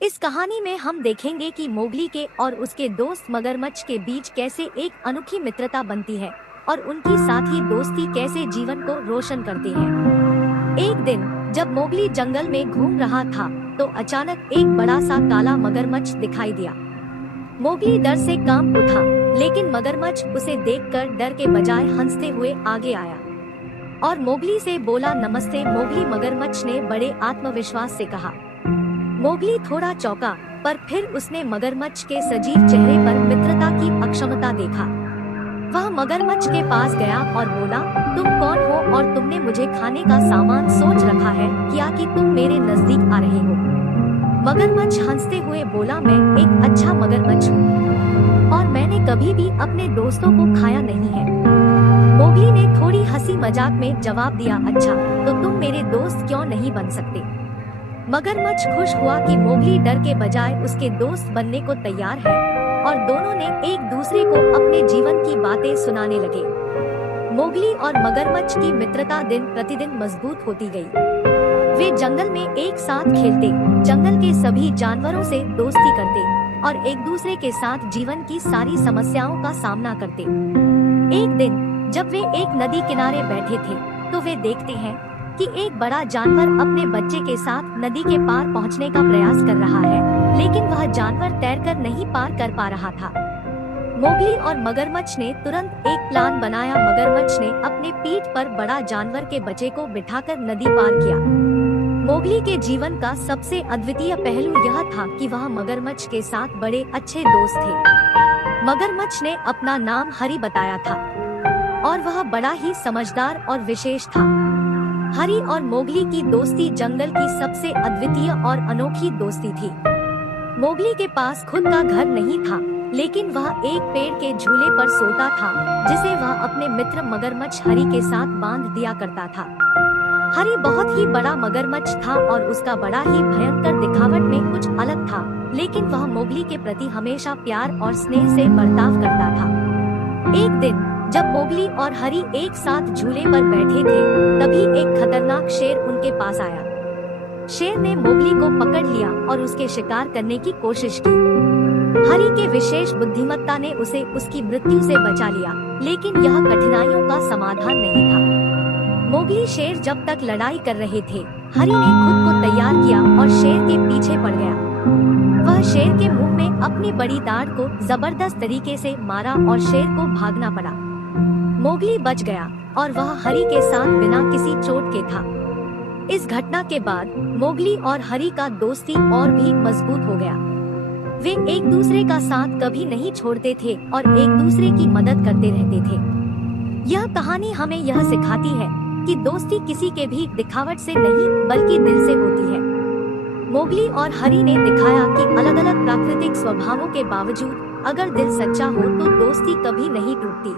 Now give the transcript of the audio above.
इस कहानी में हम देखेंगे कि मोगली के और उसके दोस्त मगरमच्छ के बीच कैसे एक अनोखी मित्रता बनती है और उनकी साथी दोस्ती कैसे जीवन को रोशन करती है। एक दिन जब मोगली जंगल में घूम रहा था तो अचानक एक बड़ा सा काला मगरमच्छ दिखाई दिया। मोगली डर से कांप उठा, लेकिन मगरमच्छ उसे देखकर डर के बजाय हंसते हुए आगे आया और मोगली से बोला, नमस्ते। मोगली मगरमच्छ ने बड़े आत्मविश्वास से कहा। मोगली थोड़ा चौंका, पर फिर उसने मगरमच्छ के सजीव चेहरे पर मित्रता की अक्षमता देखा। वह मगरमच्छ के पास गया और बोला, तुम कौन हो और तुमने मुझे खाने का सामान सोच रखा है क्या कि तुम मेरे नजदीक आ रहे हो? मगरमच्छ हंसते हुए बोला, मैं एक अच्छा मगरमच्छ हूँ और मैंने कभी भी अपने दोस्तों को खाया नहीं है। मोगली ने थोड़ी हंसी मजाक में जवाब दिया, अच्छा तो तुम मेरे दोस्त क्यों नहीं बन सकते? मगरमच्छ खुश हुआ कि मोगली डर के बजाय उसके दोस्त बनने को तैयार है और दोनों ने एक दूसरे को अपने जीवन की बातें सुनाने लगे। मोगली और मगरमच्छ की मित्रता दिन प्रतिदिन मजबूत होती गई। वे जंगल में एक साथ खेलते, जंगल के सभी जानवरों से दोस्ती करते और एक दूसरे के साथ जीवन की सारी समस्याओं का सामना करते। एक दिन जब वे एक नदी किनारे बैठे थे तो वे देखते हैं कि एक बड़ा जानवर अपने बच्चे के साथ नदी के पार पहुंचने का प्रयास कर रहा है, लेकिन वह जानवर तैरकर नहीं पार कर पा रहा था। मोगली और मगरमच्छ ने तुरंत एक प्लान बनाया। मगरमच्छ ने अपने पीठ पर बड़ा जानवर के बच्चे को बिठाकर नदी पार किया। मोगली के जीवन का सबसे अद्वितीय पहलू यह था कि वह मगरमच्छ के साथ बड़े अच्छे दोस्त थे। मगरमच्छ ने अपना नाम हरी बताया था और वह बड़ा ही समझदार और विशेष था। हरी और मोगली की दोस्ती जंगल की सबसे अद्वितीय और अनोखी दोस्ती थी। मोगली के पास खुद का घर नहीं था, लेकिन वह एक पेड़ के झूले पर सोता था, जिसे वह अपने मित्र मगरमच्छ हरी के साथ बांध दिया करता था। हरी बहुत ही बड़ा मगरमच्छ था और उसका बड़ा ही भयंकर दिखावट में कुछ अलग था, लेकिन वह मोगली के प्रति हमेशा प्यार और स्नेह से बर्ताव करता था। एक दिन जब मोगली और हरी एक साथ झूले पर बैठे थे, तभी एक खतरनाक शेर उनके पास आया। शेर ने मोगली को पकड़ लिया और उसके शिकार करने की कोशिश की। हरी के विशेष बुद्धिमत्ता ने उसे उसकी मृत्यु से बचा लिया, लेकिन यह कठिनाइयों का समाधान नहीं था। मोगली शेर जब तक लड़ाई कर रहे थे, हरी ने खुद को तैयार किया और शेर के पीछे पड़ गया। वह शेर के मुंह में अपनी बड़ी दाढ़ को जबरदस्त तरीके से मारा और शेर को भागना पड़ा। मोगली बच गया और वह हरी के साथ बिना किसी चोट के था। इस घटना के बाद मोगली और हरी का दोस्ती और भी मजबूत हो गया। वे एक दूसरे का साथ कभी नहीं छोड़ते थे और एक दूसरे की मदद करते रहते थे। यह कहानी हमें यह सिखाती है कि दोस्ती किसी के भी दिखावट से नहीं बल्कि दिल से होती है। मोगली और हरी ने दिखाया कि अलग-अलग प्राकृतिक स्वभावों के बावजूद अगर दिल सच्चा हो तो दोस्ती कभी नहीं टूटती।